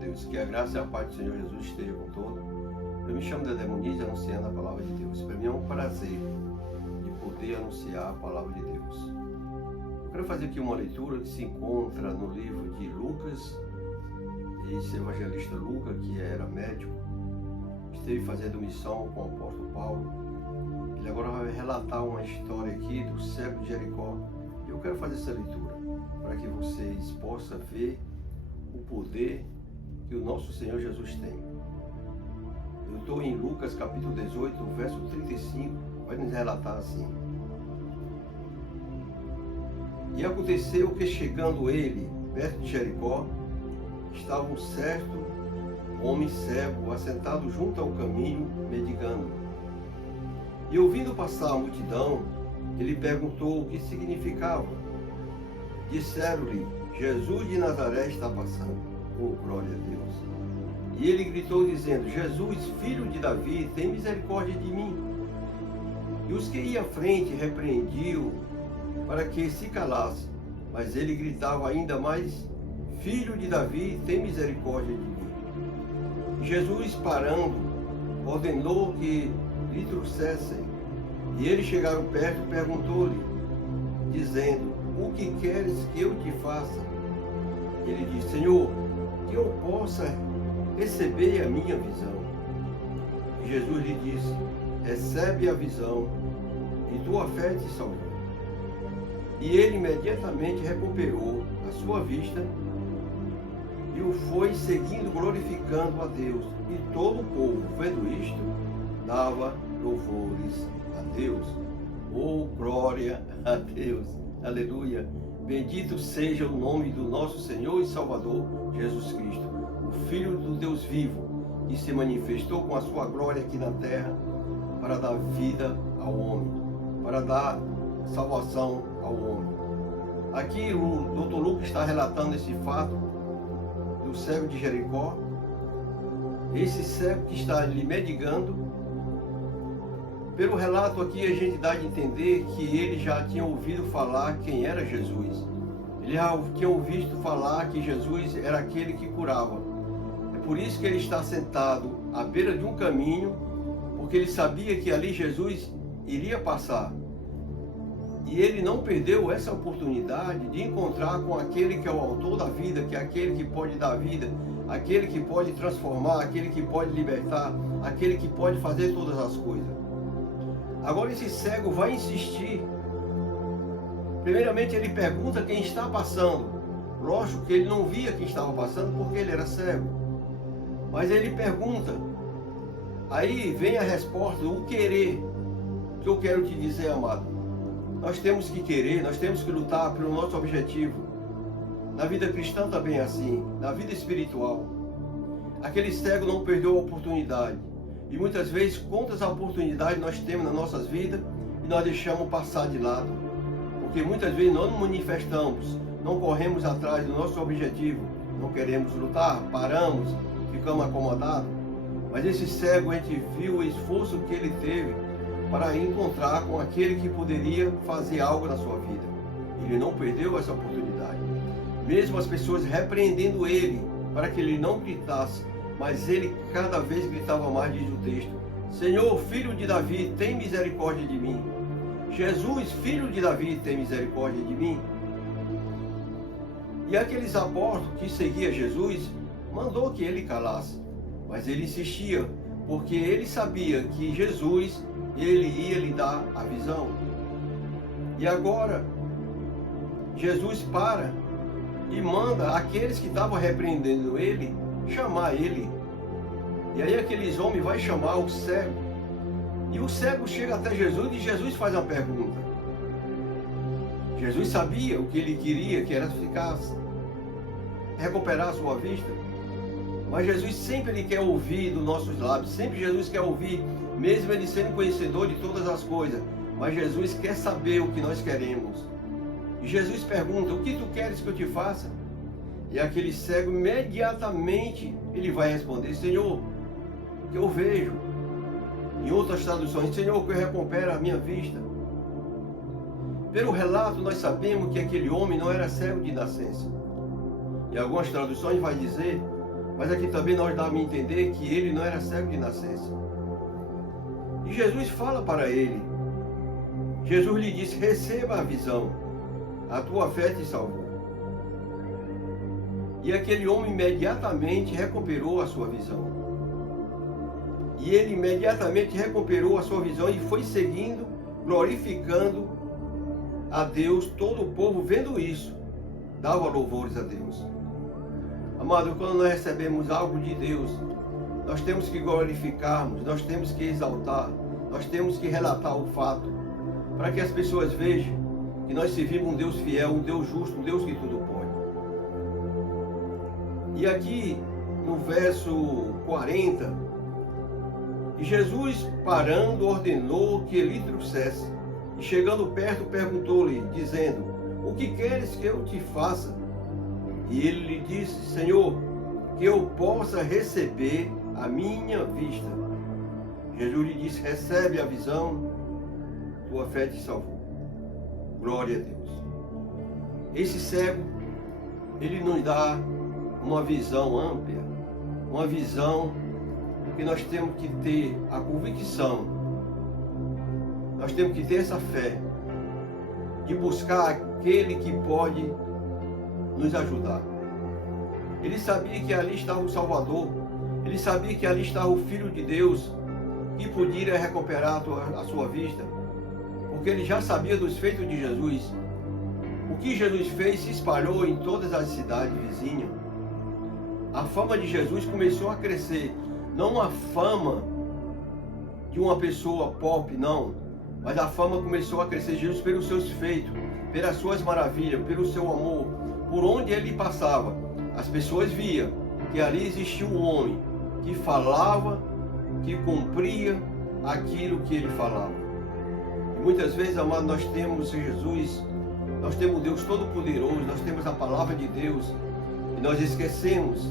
Deus. Que a graça e a paz do Senhor Jesus esteja com todos. Eu me chamo Dedé Muniz, anunciando a palavra de Deus. Para mim é um prazer de poder anunciar a palavra de Deus. Eu quero fazer aqui uma leitura que se encontra no livro de Lucas. Esse evangelista Lucas, que era médico, esteve fazendo missão com o apóstolo Paulo. Ele agora vai relatar uma história aqui do cego de Jericó. Eu quero fazer essa leitura para que vocês possam ver o poder que o nosso Senhor Jesus tem. Eu estou em Lucas capítulo 18, verso 35, vai nos relatar assim. E aconteceu que, chegando ele perto de Jericó, estava um certo homem cego assentado junto ao caminho, mendigando. E ouvindo passar a multidão, ele perguntou o que significava. Disseram-lhe: Jesus de Nazaré está passando. Oh, glória a Deus! E ele gritou dizendo: Jesus, filho de Davi, tem misericórdia de mim. E os que iam à frente repreendiam para que se calasse, mas ele gritava ainda mais: Filho de Davi, tem misericórdia de mim. E Jesus, parando, ordenou que lhe trouxessem. E eles chegaram perto e perguntou-lhe, dizendo: O que queres que eu te faça? Ele disse: Senhor, que eu possa receber a minha visão. E Jesus lhe disse: Recebe a visão, e tua fé te salvou. E ele imediatamente recuperou a sua vista e o foi seguindo, glorificando a Deus. E todo o povo, vendo isto, dava louvores a Deus. Oh, glória a Deus! Aleluia! Bendito seja o nome do nosso Senhor e Salvador Jesus Cristo, o Filho do Deus vivo, que se manifestou com a sua glória aqui na terra para dar vida ao homem, para dar salvação ao homem. Aqui o Dr. Lucas está relatando esse fato do cego de Jericó, esse cego que está ali mendigando. Pelo relato aqui a gente dá de entender que ele já tinha ouvido falar quem era Jesus. Ele já tinha ouvido falar que Jesus era aquele que curava. É por isso que ele está sentado à beira de um caminho, porque ele sabia que ali Jesus iria passar. E ele não perdeu essa oportunidade de encontrar com aquele que é o autor da vida, que é aquele que pode dar vida, aquele que pode transformar, aquele que pode libertar, aquele que pode fazer todas as coisas. Agora esse cego vai insistir. Primeiramente ele pergunta quem está passando. Lógico que ele não via quem estava passando porque ele era cego. Mas ele pergunta. Aí vem a resposta, o querer. Que eu quero te dizer, amado. Nós temos que querer, nós temos que lutar pelo nosso objetivo. Na vida cristã também é assim, na vida espiritual. Aquele cego não perdeu a oportunidade. E muitas vezes, quantas oportunidades nós temos nas nossas vidas e nós deixamos passar de lado. Porque muitas vezes nós não manifestamos, não corremos atrás do nosso objetivo, não queremos lutar, paramos, ficamos acomodados. Mas esse cego, a gente viu o esforço que ele teve para encontrar com aquele que poderia fazer algo na sua vida. Ele não perdeu essa oportunidade. Mesmo as pessoas repreendendo ele para que ele não gritasse, mas ele cada vez gritava mais, diz o texto: Senhor, filho de Davi, tem misericórdia de mim. Jesus, filho de Davi, tem misericórdia de mim. E aqueles apóstolos que seguiam Jesus, mandou que ele calasse. Mas ele insistia, porque ele sabia que Jesus, ele ia lhe dar a visão. E agora, Jesus para e manda aqueles que estavam repreendendo ele, chamar ele. E aí aqueles homens vão chamar o cego. E o cego chega até Jesus e Jesus faz uma pergunta. Jesus sabia o que ele queria, que era ficar, recuperar a sua vista. Mas Jesus sempre ele quer ouvir dos nossos lábios. Sempre Jesus quer ouvir, mesmo ele sendo conhecedor de todas as coisas. Mas Jesus quer saber o que nós queremos. E Jesus pergunta: o que tu queres que eu te faça? E aquele cego imediatamente ele vai responder: Senhor, que eu vejo. Em outras traduções: Senhor, que eu recupere a minha vista. Pelo relato nós sabemos que aquele homem não era cego de nascença. Em algumas traduções vai dizer: Mas aqui também nós damos a entender que ele não era cego de nascença. E Jesus fala para ele. Jesus lhe disse: receba a visão, a tua fé te salvou. E aquele homem imediatamente recuperou a sua visão. E ele imediatamente recuperou a sua visão e foi seguindo, glorificando a Deus. Todo o povo, vendo isso, dava louvores a Deus. Amado, quando nós recebemos algo de Deus, nós temos que glorificarmos, nós temos que exaltar, nós temos que relatar o fato, para que as pessoas vejam que nós servimos um Deus fiel, um Deus justo, um Deus que tudo pode. E aqui, no verso 40, Jesus, parando, ordenou que ele trouxesse. E chegando perto, perguntou-lhe, dizendo: o que queres que eu te faça? E ele lhe disse: Senhor, que eu possa receber a minha vista. Jesus lhe disse: recebe a visão, tua fé te salvou. Glória a Deus. Esse cego, ele nos dá uma visão ampla, uma visão que nós temos que ter a convicção, nós temos que ter essa fé de buscar aquele que pode nos ajudar. Ele sabia que ali estava o Salvador, ele sabia que ali estava o Filho de Deus, que podia recuperar a sua vista, porque ele já sabia dos feitos de Jesus. O que Jesus fez se espalhou em todas as cidades vizinhas. A fama de Jesus começou a crescer, não a fama de uma pessoa pop, não, mas a fama começou a crescer de Jesus pelos seus feitos, pelas suas maravilhas, pelo seu amor. Por onde ele passava, as pessoas viam que ali existia um homem que falava, que cumpria aquilo que ele falava. E muitas vezes, amado, nós temos Jesus, nós temos Deus Todo-Poderoso, nós temos a palavra de Deus, e nós esquecemos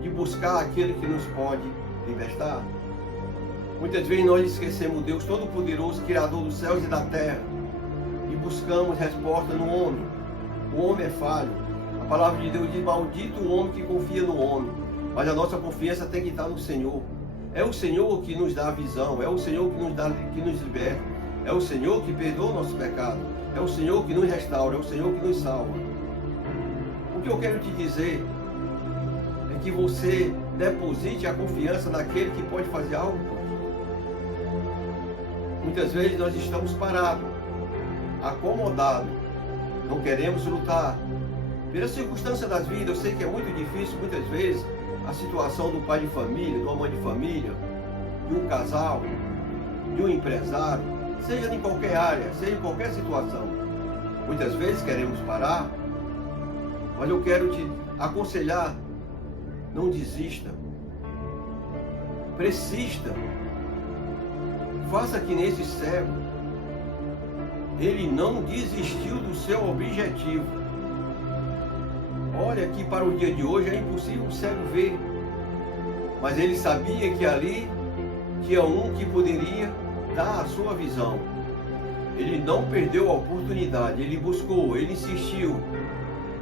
de buscar aquele que nos pode libertar. Muitas vezes nós esquecemos Deus Todo-Poderoso, Criador dos céus e da terra, e buscamos resposta no homem. O homem é falho. A palavra de Deus diz: maldito o homem que confia no homem. Mas a nossa confiança tem que estar no Senhor. É o Senhor que nos dá a visão, é o Senhor que nos liberta, é o Senhor que perdoa o nosso pecado, é o Senhor que nos restaura, é o Senhor que nos salva. O que eu quero te dizer é que você deposite a confiança naquele que pode fazer algo por você. Muitas vezes nós estamos parados, acomodados, não queremos lutar. Pela circunstância das vidas, eu sei que é muito difícil, muitas vezes, a situação do pai de família, de uma mãe de família, de um casal, de um empresário, seja em qualquer área, seja em qualquer situação. Muitas vezes queremos parar, mas eu quero te aconselhar: não desista, persista, faça que nesse cego, ele não desistiu do seu objetivo. Olha que para o dia de hoje é impossível o cego ver, mas ele sabia que ali tinha um que poderia dar a sua visão. Ele não perdeu a oportunidade, ele buscou, ele insistiu,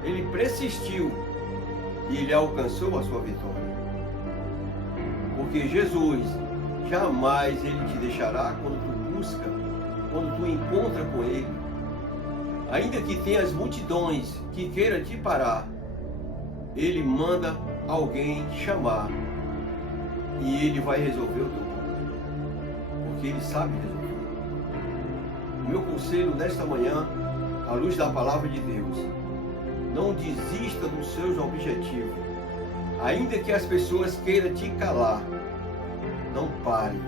ele persistiu e ele alcançou a sua vitória. Porque Jesus jamais ele te deixará quando tu busca, quando tu encontra com ele. Ainda que tenha as multidões que queiram te parar, ele manda alguém chamar e ele vai resolver o teu problema, porque ele sabe resolver. O meu conselho nesta manhã, à luz da palavra de Deus: não desista dos seus objetivos. Ainda que as pessoas queiram te calar, não pare,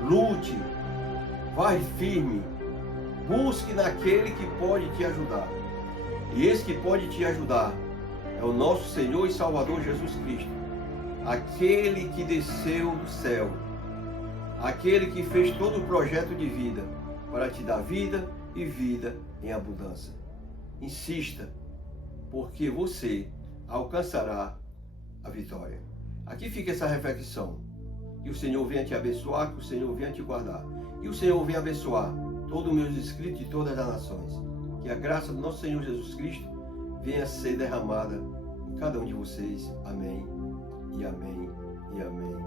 lute, vai firme, busque naquele que pode te ajudar. E esse que pode te ajudar é o nosso Senhor e Salvador Jesus Cristo, aquele que desceu do céu, aquele que fez todo o projeto de vida para te dar vida e vida em abundância. Insista, porque você alcançará a vitória. Aqui fica essa reflexão. Que o Senhor venha te abençoar, que o Senhor venha te guardar, e o Senhor venha abençoar todos os meus inscritos de todas as nações. Que a graça do nosso Senhor Jesus Cristo venha ser derramada em cada um de vocês. Amém. e amém, e amém.